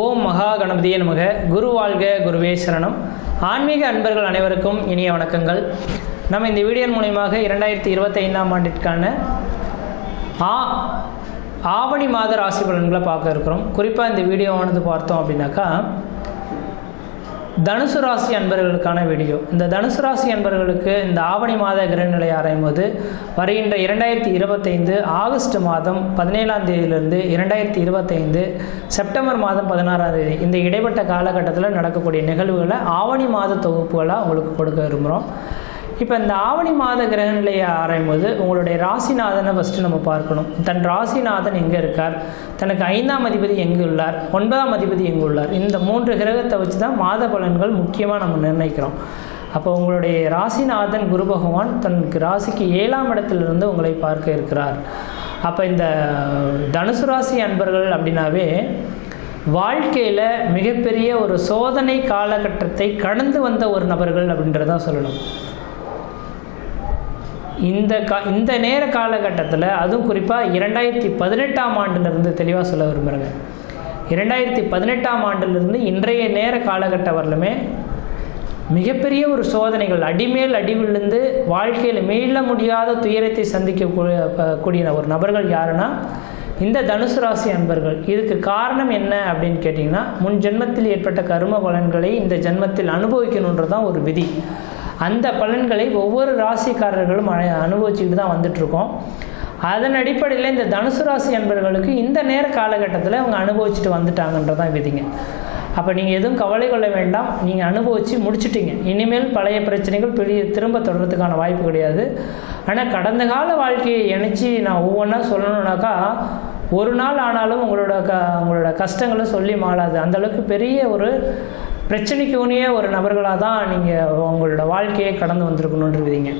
ஓம் மகா கணபதியே நமக. குரு வாழ்க, குருவே சரணம். ஆன்மீக அன்பர்கள் அனைவருக்கும் இனிய வணக்கங்கள். நம்ம இந்த வீடியோ மூலமாக 2025ஆம் ஆண்டிற்கான ஆவணி மாத ராசி பலன்களை பார்க்க இருக்கிறோம். குறிப்பாக இந்த வீடியோவானது பார்த்தோம் அப்படின்னாக்கா தனுசு ராசி அன்பர்களுக்கான வீடியோ. இந்த தனுசு ராசி அன்பர்களுக்கு இந்த ஆவணி மாத கிரகநிலை ஆராயும் போது வருகின்ற 2025 ஆகஸ்ட் மாதம் 17ஆம் தேதியிலிருந்து 2025 செப்டம்பர் மாதம் 16ஆம் தேதி இந்த இடைப்பட்ட காலகட்டத்தில் நடக்கக்கூடிய நிகழ்வுகளை ஆவணி மாத தொகுப்புகளாக உங்களுக்கு கொடுக்க விரும்புகிறோம். இப்போ இந்த ஆவணி மாத கிரகநிலையை ஆராயும் போது உங்களுடைய ராசிநாதனை ஃபஸ்ட்டு நம்ம பார்க்கணும். தன் ராசிநாதன் எங்கே இருக்கார், தனக்கு 5ஆம் அதிபதி எங்கே உள்ளார், 9ஆம் அதிபதி எங்கே உள்ளார், இந்த 3 கிரகத்தை வச்சு தான் மாத பலன்கள் முக்கியமாக நம்ம நிர்ணயிக்கிறோம். அப்போ உங்களுடைய ராசிநாதன் குரு பகவான் தனக்கு ராசிக்கு 7ஆம் இடத்திலிருந்து உங்களை பார்க்க இருக்கிறார். அப்போ இந்த தனுசு ராசி அன்பர்கள் அப்படின்னாவே வாழ்க்கையில் மிகப்பெரிய ஒரு சோதனை காலகட்டத்தை கடந்து வந்த ஒரு நபர்கள் அப்படின்றதான் சொல்லணும். இந்த நேர காலகட்டத்தில் அதுவும் குறிப்பாக 2018ஆம் ஆண்டிலிருந்து தெளிவாக சொல்ல விரும்புகிறேங்க. 2018ஆம் ஆண்டிலிருந்து இன்றைய நேர காலகட்டம் வரலுமே மிகப்பெரிய ஒரு சோதனைகள், அடிமேல் அடி விழுந்து வாழ்க்கையில் மீள முடியாத துயரத்தை சந்திக்கக்கூடிய ஒரு நபர்கள் யாருன்னா இந்த தனுசு ராசி அன்பர்கள். இதுக்கு காரணம் என்ன அப்படின்னு கேட்டிங்கன்னா, முன் ஜென்மத்தில் ஏற்பட்ட கர்ம பலன்களை இந்த ஜென்மத்தில் அனுபவிக்கணுன்றது தான் ஒரு விதி. அந்த பலன்களை ஒவ்வொரு ராசிக்காரர்களும் அனுபவிச்சுக்கிட்டு தான் வந்துட்ருக்கோம். அதன் அடிப்படையில் இந்த தனுசு ராசி அன்பர்களுக்கு இந்த நேர காலகட்டத்தில் அவங்க அனுபவிச்சுட்டு வந்துட்டாங்கன்றதான் விதிங்க. அப்போ நீங்கள் எதுவும் கவலை கொள்ள வேண்டாம், நீங்கள் அனுபவித்து முடிச்சுட்டீங்க. இனிமேல் பழைய பிரச்சனைகள் திரும்ப தொடர்றதுக்கான வாய்ப்பு கிடையாது. ஆனால் கடந்த கால வாழ்க்கையை இணைச்சி நான் ஒவ்வொன்றா சொல்லணுன்னாக்கா ஒரு நாள் ஆனாலும் உங்களோட கஷ்டங்களை சொல்லி மாளாது. அந்தளவுக்கு பெரிய ஒரு பிரச்சனைக்கு ஊனிய ஒரு நபர்களாக தான் நீங்கள் உங்களோட வாழ்க்கையை கடந்து வந்திருக்கணுன்றீங்க.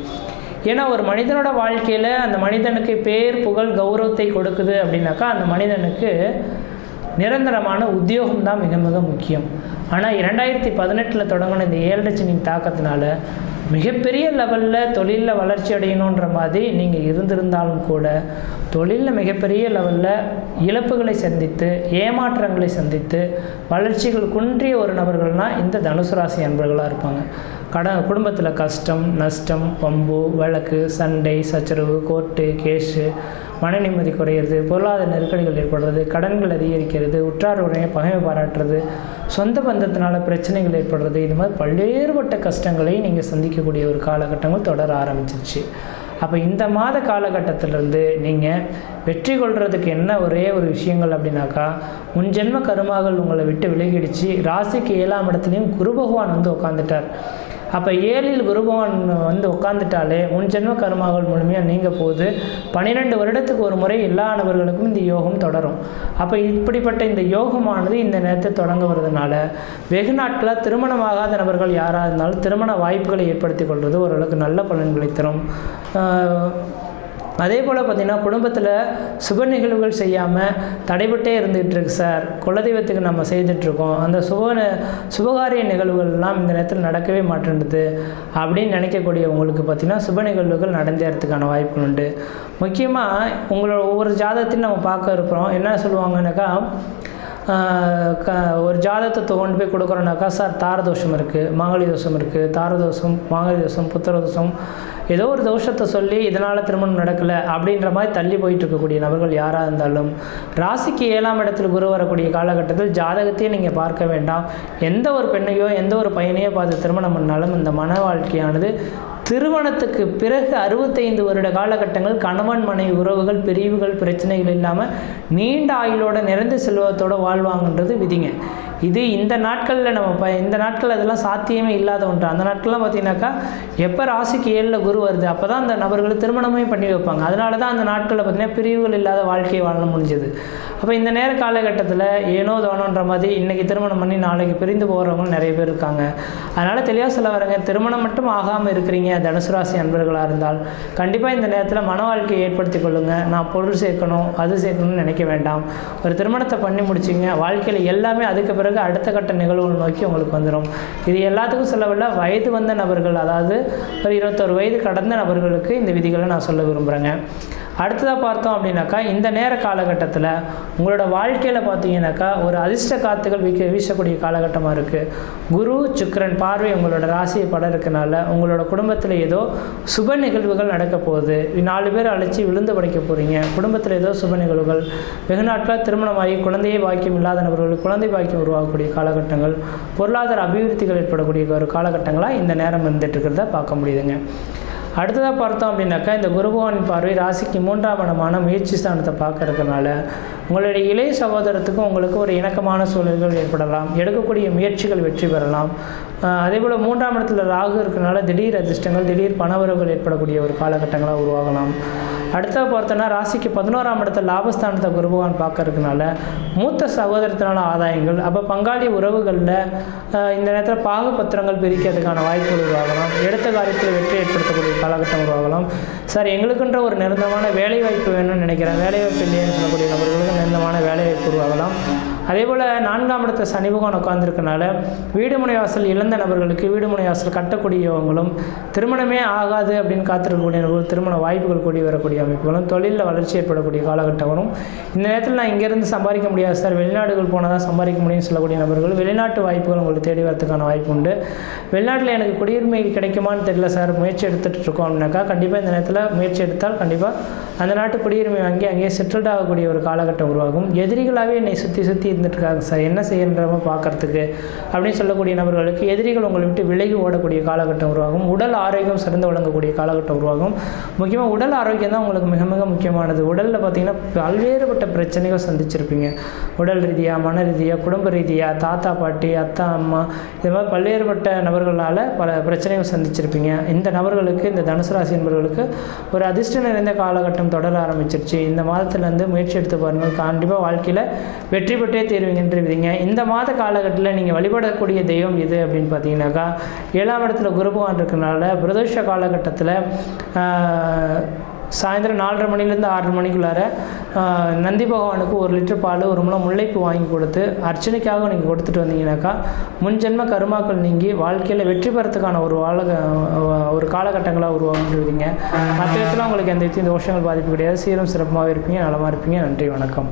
ஏன்னா ஒரு மனிதனோட வாழ்க்கையில் அந்த மனிதனுக்கு பேர், புகழ், கௌரவத்தை கொடுக்குது அப்படின்னாக்கா அந்த மனிதனுக்கு நிரந்தரமான உத்தியோகம் தான் மிக மிக முக்கியம். ஆனால் 2018 தொடங்கின இந்த 7 சனியின் தாக்கத்தினால மிகப்பெரிய லெவலில் தொழிலில் வளர்ச்சி அடையணுன்ற மாதிரி நீங்கள் இருந்திருந்தாலும் கூட தொழிலில் மிகப்பெரிய லெவலில் இழப்புகளை சந்தித்து, ஏமாற்றங்களை சந்தித்து, வளர்ச்சிகள் குன்றிய ஒரு நபர்கள்னால் இந்த தனுசு ராசி அன்பர்களாக இருப்பாங்க. குடும்பத்தில் கஷ்டம், நஷ்டம், வம்பு, வழக்கு, சண்டை, சச்சரவு, கோர்ட்டு கேஸு, மன நிம்மதி குறையிறது, பொருளாதார நெருக்கடிகள் ஏற்படுறது, கடன்கள் அதிகரிக்கிறது, உற்றார் உடனே பகைமை பாராட்டுறது, சொந்த பந்தத்தினால பிரச்சனைகள் ஏற்படுறது, இது மாதிரி பல்வேறுபட்ட கஷ்டங்களை நீங்கள் சந்திக்கக்கூடிய ஒரு காலகட்டங்கள் தொடர ஆரம்பிச்சிருச்சு. அப்போ இந்த மாத காலகட்டத்திலேருந்து நீங்கள் வெற்றி கொள்கிறதுக்கு என்ன ஒரே ஒரு விஷயங்கள் அப்படின்னாக்கா, முன்ஜென்ம கருமாகள் உங்களை விட்டு விலகிடுச்சு. ராசிக்கு 7ஆம் இடத்துலையும் குரு பகவான் வந்து உட்காந்துட்டார். அப்போ 7இல் குரு பகவான் வந்து உட்காந்துட்டாலே முன்ஜென்ம கருமாகள் முழுமையாக நீங்கள் போகுது. 12 வருடத்துக்கு ஒரு முறை எல்லா நபர்களுக்கும் இந்த யோகம் தொடரும். அப்போ இப்படிப்பட்ட இந்த யோகமானது இந்த நேரத்தை தொடங்க வருதுனால வெகு நாட்களாக திருமணமாகாத நபர்கள் யாராக இருந்தாலும் திருமண வாய்ப்புகளை ஏற்படுத்தி கொள்வது ஓரளவுக்கு நல்ல பலன்களை தரும். அதே போல் பார்த்திங்கன்னா குடும்பத்தில் சுப நிகழ்வுகள் செய்யாமல் தடைபட்டே இருந்துகிட்டு இருக்கு சார், குலதெய்வத்துக்கு நம்ம செய்துட்ருக்கோம், அந்த சுபகாரிய நிகழ்வுகள்லாம் இந்த நேரத்தில் நடக்கவே மாட்டேன்றது அப்படின்னு நினைக்கக்கூடிய உங்களுக்கு பார்த்திங்கன்னா சுப நிகழ்வுகள் நடந்தேறதுக்கான வாய்ப்புகள் உண்டு. முக்கியமாக உங்களோட ஒவ்வொரு ஜாதகத்தையும் நம்ம பார்க்க இருக்கிறோம். என்ன சொல்லுவாங்கன்னாக்கா, ஒரு ஜாதகத்தை கொண்டு போய் கொடுக்குறோன்னாக்கா, சார் தாரதோஷம் இருக்குது, மாங்கலி தோஷம் இருக்குது, தாரதோஷம், மாங்கலி தோஷம், புத்திரதோஷம், ஏதோ ஒரு தோஷத்தை சொல்லி இதனால் திருமணம் நடக்கலை அப்படின்ற மாதிரி தள்ளி போயிட்டு இருக்கக்கூடிய நபர்கள் யாராக இருந்தாலும் ராசிக்கு 7ஆம் இடத்துல குரு வரக்கூடிய காலகட்டத்தில் ஜாதகத்தையே நீங்கள் பார்க்க வேண்டாம். எந்த ஒரு பெண்ணையோ எந்த ஒரு பையனையோ பார்த்து திருமணம் பண்ணாலும் இந்த மன வாழ்க்கையானது திருமணத்துக்கு பிறகு 65 வருட காலகட்டங்கள் கணவன் மனைவி உறவுகள், பிரிவுகள், பிரச்சனைகள் இல்லாமல் நீண்ட ஆயுளோட நிறைந்த செல்வத்தோடு வாழ்வாங்கன்றது விதிங்க. இது இந்த நாட்களில் இந்த நாட்கள் அதெல்லாம் சாத்தியமே இல்லாத ஒன்று. அந்த நாட்கள்லாம் பார்த்தீங்கன்னாக்கா எப்போ ராசிக்கு 7ல் குரு வருது அப்போ தான் அந்த நபர்கள் திருமணமே பண்ணி வைப்பாங்க. அதனால தான் அந்த நாட்களில் பார்த்திங்கன்னா பிரிவுகள் இல்லாத வாழ்க்கையை வாழ முடிஞ்சது. அப்போ இந்த நேர காலகட்டத்தில் ஏனோ தோணுன்ற மாதிரி இன்றைக்கி திருமணம் பண்ணி நாளைக்கு பிரிந்து போகிறவங்களும் நிறைய பேர் இருக்காங்க. அதனால் தெளிவாக சொல்ல வரேங்க, திருமணம் மட்டும் ஆகாமல் இருக்கிறீங்க தனுசு ராசி அன்பர்களாக இருந்தால் கண்டிப்பாக இந்த நேரத்தில் மன வாழ்க்கையை ஏற்படுத்தி கொள்ளுங்கள். நான் பொருள் சேர்க்கணும், அது சேர்க்கணும்னு நினைக்க வேண்டாம். ஒரு திருமணத்தை பண்ணி முடிச்சிங்க, வாழ்க்கையில் எல்லாமே அதுக்கு பிறகு அடுத்த கட்ட நிகழ்வுகள் நோக்கி உங்களுக்கு வந்துடும். இது எல்லாத்துக்கும் சொல்லவில்லை, வயது வந்த நபர்கள், அதாவது ஒரு 21 வயது கடந்த நபர்களுக்கு இந்த விதிகளை நான் சொல்ல விரும்புகிறேங்க. அடுத்ததாக பார்த்தோம் அப்படின்னாக்கா இந்த நேர காலகட்டத்தில் உங்களோட வாழ்க்கையில் பார்த்தீங்கன்னாக்கா ஒரு அதிர்ஷ்ட காத்துகள் வீசக்கூடிய காலகட்டமாக இருக்குது. குரு சுக்கிரன் பார்வை உங்களோட ராசியை பட இருக்கனால உங்களோட குடும்பத்தில் ஏதோ சுப நிகழ்வுகள் நடக்க போகுது. 4 பேர் அழைச்சி விழுந்து படைக்க போகிறீங்க. குடும்பத்தில் ஏதோ சுப நிகழ்வுகள், வெகு நாட்களாக திருமணமாகி குழந்தையே பாக்கியம் இல்லாத நபர்களுக்கு குழந்தை பாக்கியம் உருவாகக்கூடிய காலகட்டங்கள், பொருளாதார அபிவிருத்திகள் ஏற்படக்கூடிய ஒரு காலகட்டங்களாக இந்த நேரம் இருந்துட்டு இருக்கிறத பார்க்க முடியுதுங்க. அடுத்ததாக பார்த்தோம் அப்படின்னாக்கா இந்த குரு பகவானின் பார்வை ராசிக்கு 3ஆம் இடமான முயற்சி ஸ்தானத்தை பார்க்க இருக்கனால உங்களுடைய இளைய சகோதரத்துக்கும் உங்களுக்கு ஒரு இணக்கமான சூழல்கள் ஏற்படலாம். எடுக்கக்கூடிய முயற்சிகள் வெற்றி பெறலாம். அதேபோல் 3ஆம் இடத்துல ராகு இருக்கனால திடீர் அதிர்ஷ்டங்கள், திடீர் பணவரவுகள் ஏற்படக்கூடிய ஒரு காலகட்டங்களாக உருவாகலாம். அடுத்ததாக பார்த்தோன்னா ராசிக்கு 11ஆம் இடத்துல லாபஸ்தானத்தை குரு பகவான் பார்க்க இருக்கனால மூத்த சகோதரத்தினால ஆதாயங்கள், அப்போ பங்காளி உறவுகளில் இந்த நேரத்தில் பாகுபத்திரங்கள் பிரிக்கிறதுக்கான வாய்ப்புகள் உருவாகலாம். எடுத்த காரியத்தில் வெற்றி ஏற்படுத்தக்கூடிய காலகட்டம் உருவாகலாம். சார் எங்களுக்குன்ற ஒரு நிரந்தரமான வேலை வாய்ப்பு வேணும்னு நினைக்கிறேன், வேலை வாய்ப்பு இல்லைன்னு சொல்லக்கூடிய நபர்களுக்கு நிரந்தரமான வேலை வாய்ப்பு உருவாகலாம். அதேபோல் 4ஆம் இடத்துல சனி பகவான் உட்கார்ந்துருக்கனால வீடு முனை வாசல் இழந்த நபர்களுக்கு வீடு முனை வாசல் கட்டக்கூடியவங்களும், திருமணமே ஆகாது அப்படின்னு காத்திருக்கக்கூடிய நபர்கள் திருமண வாய்ப்புகள் கூடி வரக்கூடிய அமைப்புகளும், தொழிலில் வளர்ச்சி ஏற்படக்கூடிய காலகட்டம் வரும். இந்த நேரத்தில் நான் இங்கேருந்து சம்பாதிக்க முடியாது சார், வெளிநாடுகள் போனால் தான் சம்பாதிக்க முடியும்னு சொல்லக்கூடிய நபர்கள் வெளிநாட்டு வாய்ப்புகள் உங்களுக்கு தேடி வரதுக்கான வாய்ப்பு உண்டு. வெளிநாட்டில் எனக்கு குடியுரிமை கிடைக்குமான்னு தெரியல சார், முயற்சி எடுத்துகிட்டு இருக்கோம் அப்படின்னாக்கா கண்டிப்பாக இந்த நேரத்தில் முயற்சி எடுத்தால் கண்டிப்பாக அந்த நாட்டு குடியுரிமை வாங்கி அங்கேயே செட்டில்ட் ஆகக்கூடிய ஒரு காலகட்டம் உருவாகும். எதிரிகளாகவே என்னை சுற்றி இருந்துட்டுருக்காங்க சார், என்ன செய்யன்றமோ பார்க்குறதுக்கு அப்படின்னு சொல்லக்கூடிய நபர்களுக்கு எதிரிகள் உங்களை விட்டு விலகி ஓடக்கூடிய காலகட்டம் உருவாகும். உடல் ஆரோக்கியம் சிறந்து வழங்கக்கூடிய காலகட்டம் உருவாகும். முக்கியமாக உடல் ஆரோக்கியம் தான் உங்களுக்கு மிக மிக முக்கியமானது. உடலில் பார்த்திங்கன்னா பல்வேறுபட்ட பிரச்சனைகள் சந்திச்சிருப்பீங்க. உடல் ரீதியாக, மன ரீதியாக, குடும்ப ரீதியாக, தாத்தா பாட்டி, அத்தா அம்மா, இது மாதிரி பல்வேறுபட்ட நபர்களால் பல பிரச்சனைகள் சந்திச்சிருப்பீங்க. இந்த நபர்களுக்கு, இந்த தனுசு ராசி என்பவர்களுக்கு ஒரு அதிர்ஷ்டம் நிறைந்த காலகட்டம் தொடர ஆரம்பிச்சிருச்சு. இந்த மாதத்துலேருந்து முயற்சி எடுத்து பாருங்கள், கண்டிப்பாக வாழ்க்கையில் வெற்றி பெற்றே தேர்வீங்கன்றீங்க. இந்த மாத காலகட்டத்தில் நீங்கள் வழிபடக்கூடிய தெய்வம் எது அப்படின்னு பார்த்தீங்கன்னாக்கா 7ஆம் இடத்துல குரு பகவான் இருக்கனால பிரதோஷ காலகட்டத்தில் சாயந்தரம் 4:30 மணிலேருந்து 6 மணிக்குள்ளார நந்தி பகவானுக்கு 1 லிட்டர் பால், 1 முழம் முல்லைப்பூ வாங்கி கொடுத்து அர்ச்சனைக்காக நீங்கள் கொடுத்துட்டு வந்தீங்கன்னாக்கா முன்ஜென்ம கருமாக்கள் நீங்கி வாழ்க்கையில் வெற்றி பெறத்துக்கான ஒரு காலகட்டங்களாக உருவாகிடுவீங்க. மற்ற இடத்துல உங்களுக்கு எந்த தோஷங்கள் பாதிப்பு கிடையாது. சீரும் சிறப்பாக இருப்பீங்க, நலமாக இருப்பீங்க. நன்றி, வணக்கம்.